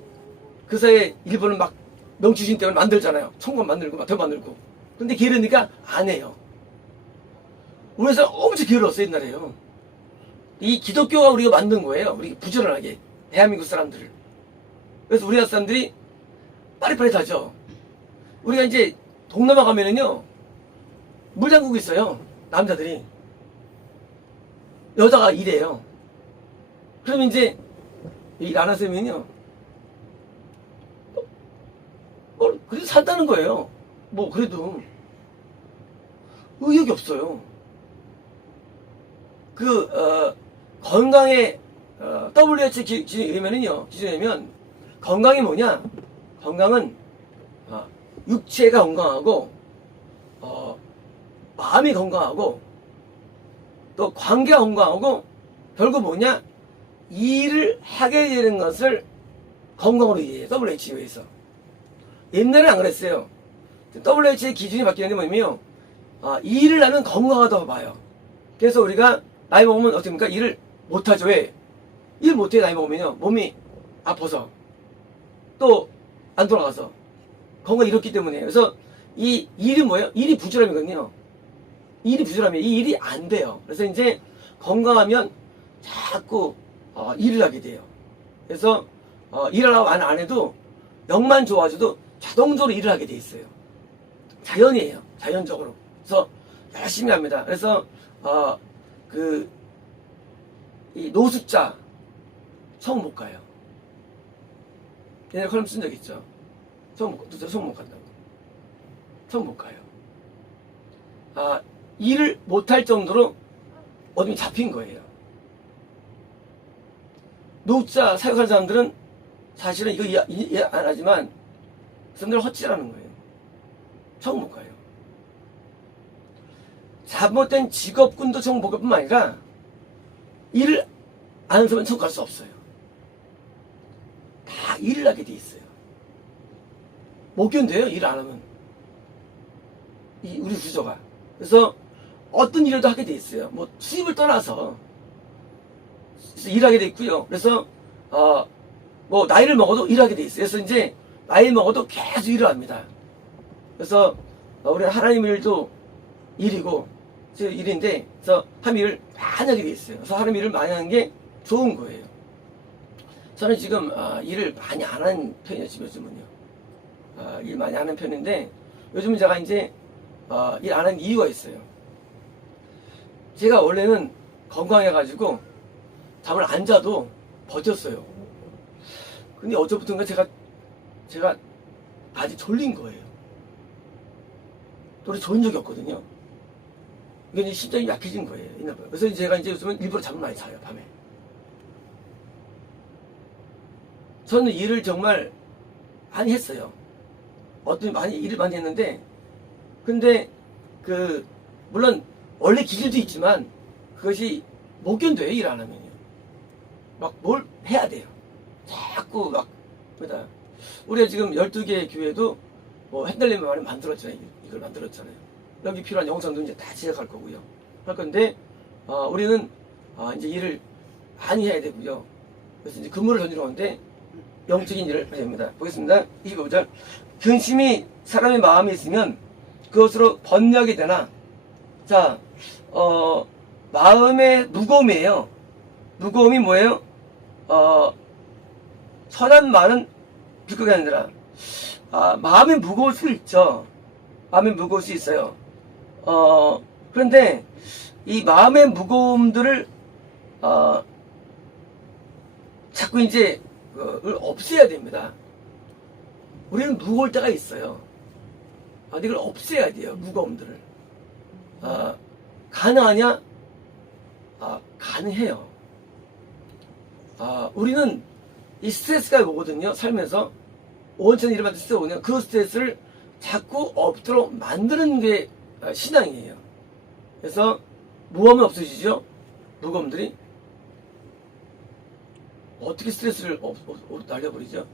그 사이에 일본은 막 명주신 때문에 만들잖아요. 총만 만들고 막 더 만들고. 근데 게으르니까 안 해요. 우리 사람 엄청 게을렀어요, 옛날에요. 이 기독교가 우리가 만든 거예요. 우리 부지런하게. 대한민국 사람들을. 그래서 우리나라 사람들이 빠릿빠릿하죠. 우리가 이제 동남아 가면은요, 물장구가 있어요. 남자들이. 여자가 일해요. 그러면 이제 이 라나쌤이요, 그래도 산다는 거예요. 뭐 그래도 의욕이 없어요. 건강에 WHO 기준에 의하면 건강이 뭐냐? 건강은 육체가 건강하고 마음이 건강하고 또 관계가 건강하고 결국 뭐냐? 일을 하게 되는 것을 건강으로 이해해요. WHO에서. 옛날에는 안 그랬어요. WHO의 기준이 바뀌는데 뭐냐면 일을 하면 건강하다고 봐요. 그래서 우리가 나이 먹으면 어떻습니까? 일을 못하죠. 왜? 일 못해 나이 먹으면요, 몸이 아파서 또 안 돌아가서 건강이 이렇기 때문에. 그래서 이 일이 뭐예요? 일이 부지런이거든요. 일이 부족하면 이 일이 안 돼요. 그래서 이제 건강하면 자꾸 일을 하게 돼요. 그래서 일하라고 안 해도 영만 좋아져도 자동적으로 일을 하게 돼 있어요. 자연이에요. 자연적으로. 그래서 열심히 합니다. 그래서 이 노숙자 처음 못 가요. 옛날에 컬럼 쓴 적 있죠. 처음 못 간다고. 처음 못 가요. 일을 못할 정도로 어둠이 잡힌 거예요. 노숙자 사역하는 사람들은 사실은 이거 이해 안 하지만 그 사람들은 헛짓하는 거예요. 처음 못 가요. 잘못된 직업군도 처음 못 갈 뿐만 아니라 일을 안 하는 사람은 처음 갈 수 없어요. 다 일을 하게 돼 있어요. 못 견뎌요, 일을 안 하면. 우리 구조가. 그래서 어떤 일이라도 하게 돼 있어요. 뭐 수입을 떠나서 일하게 돼 있고요. 그래서 뭐 나이를 먹어도 일하게 돼 있어요. 그래서 이제 나이 먹어도 계속 일을 합니다. 그래서 우리 하나님 일도 일이고 일인데, 그래서 하나님 일을 많이 하게 돼 있어요. 그래서 하나님 일을 많이 하는 게 좋은 거예요. 저는 지금 일을 많이 안 하는 편이에요. 지금 요즘은요. 일 많이 하는 편인데 요즘은 제가 이제 일 안 하는 이유가 있어요. 제가 원래는 건강해가지고 잠을 안 자도 버텼어요. 근데 어제부터인가 제가 아직 졸린 거예요. 또 졸린 적이 없거든요. 이게 이제 심장이 약해진 거예요. 그래서 제가 이제 요즘은 일부러 잠을 많이 자요, 밤에. 저는 일을 정말 많이 했어요. 일을 많이 했는데, 근데 물론 원래 기질도 있지만 그것이 못 견뎌요. 일 안 하면요. 막 뭘 해야 돼요. 자꾸 우리가 지금 12개 교회도 뭐 핸들리면 많이 만들었잖아요. 이걸 만들었잖아요. 여기 필요한 영상도 이제 다 제작할 거고요. 할 건데 우리는 이제 일을 많이 해야 되고요. 그래서 이제 근무를 던지러 오는데 영적인 일을 해야 됩니다. 보겠습니다. 25절. 근심이 사람의 마음에 있으면 그것으로 번역이 되나. 자, 마음의 무거움이에요. 무거움이 뭐예요? 선한 말은 비극이 아니라, 마음이 무거울 수 있죠. 마음이 무거울 수 있어요. 그런데 이 마음의 무거움들을 자꾸 이제 없애야 됩니다. 우리는 무거울 때가 있어요. 이걸 없애야 돼요. 무거움들을. 가능하냐? 가능해요. 우리는 이 스트레스가 오거든요. 삶에서 온천히 일을 받을 스트레스가 오냐, 그 스트레스를 자꾸 없도록 만드는 게 신앙이에요. 그래서 무거움이 없어지죠. 무거움들이 어떻게 스트레스를 날려버리죠?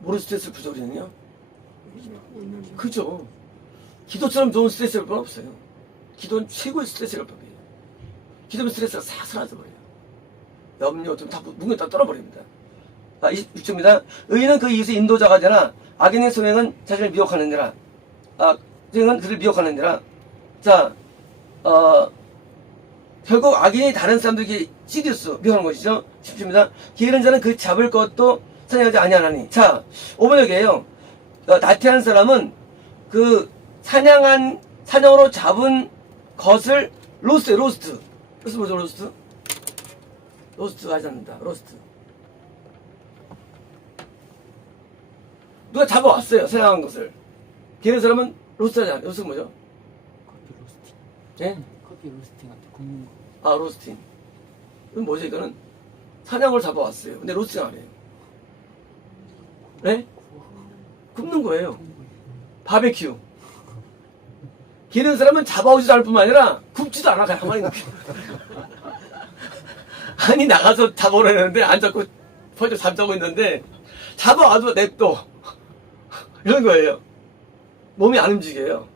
뭐로 스트레스를 부숴버리느냐? 그죠. 기도처럼 좋은 스트레스 할 건 없어요. 기도는 최고의 스트레스 해결법이에요. 기도면 스트레스가 싹 사라져버려요. 염려 좀 다 뭉개 다 떨어버립니다. 26초입니다. 의인은 그 이웃의 인도자가 되나 악인의 소명은 자신을 미혹하느니라. 악인은 그를 미혹하느니라. 자, 결국 악인이 다른 사람들에게 시디우스 미혹하는 것이죠. 10초입니다. 게으른 자는 그 잡을 것도 사냥하지 아니하나니. 자, 5번역이에요. 나태한 사람은 그 사냥으로 잡은 것을 로스트. 그래서 뭐죠, 로스트? 로스트 하지 않는다. 로스트. 누가 잡아왔어요. 사냥한 것을. 걔네 사람은 로스트 하지 않아요. 로스트는 뭐죠? 커피 로스팅. 예? 커피 로스팅한테 굽는 거. 로스팅. 이건 뭐죠, 이거는? 사냥을 잡아왔어요. 근데 로스팅 안 해요. 네? 굽는 거예요. 바베큐. 기는 사람은 잡아오지도 않을 뿐만 아니라 굽지도 않아. 그냥 가만히 있는 아니, 나가서 잡아오려는데 안 잡고 벌써 잠자고 있는데 잡아와도 냅둬. 이런 거예요. 몸이 안 움직여요.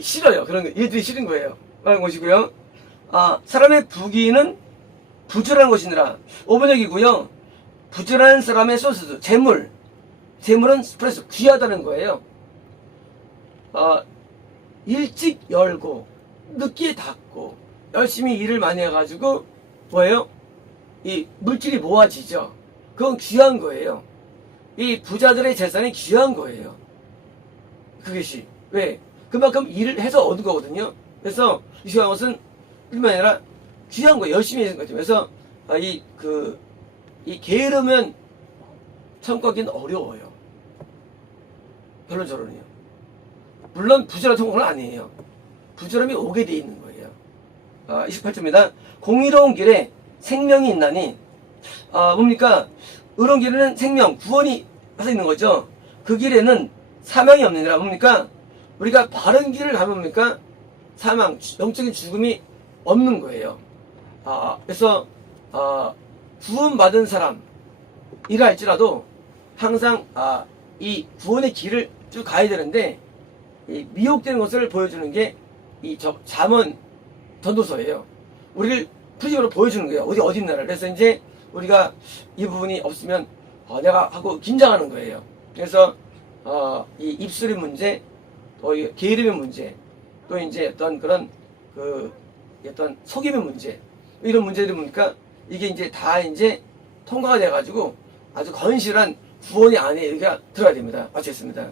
싫어요. 그런 거. 얘들이 싫은 거예요. 그런 것이고요. 사람의 부귀는 부지런한 것이니라. 5번역이고요. 부지런한 사람의 소스, 재물은 스트레스, 귀하다는 거예요. 일찍 열고 늦게 닫고 열심히 일을 많이 해가지고 뭐예요? 이 물질이 모아지죠. 그건 귀한 거예요. 이 부자들의 재산이 귀한 거예요. 그것이 왜? 그만큼 일을 해서 얻은 거거든요. 그래서 이 귀한 것은 뿐만 아니라 귀한 거 열심히 해서 거죠. 그래서 이 게으르면 천국 가기는 어려워요. 결론적으로는요. 물론 부자라 천국은 아니에요. 부자람이 오게 돼 있는 거예요. 28조입니다. 공의로운 길에 생명이 있나니 뭡니까? 의로운 길에는 생명, 구원이 서 있는 거죠. 그 길에는 사망이 없느니라. 뭡니까? 우리가 바른 길을 가면 뭡니까? 사망, 영적인 죽음이 없는 거예요. 그래서 구원받은 사람이라 할지라도 항상 이 구원의 길을 쭉 가야 되는데 이 미혹되는 것을 보여주는 게 이 잠언 전도서예요. 우리를 프리즘으로 보여주는 거예요. 어디 있나를. 그래서 이제 우리가 이 부분이 없으면 내가 하고 긴장하는 거예요. 그래서 이 입술의 문제, 또 게으름의 문제, 또 이제 어떤 그런 어떤 속임의 문제, 이런 문제들이 뭡니까? 이게 이제 다 이제 통과가 돼가지고 아주 건실한 구원의 안에 여기가 들어야 됩니다. 마치겠습니다.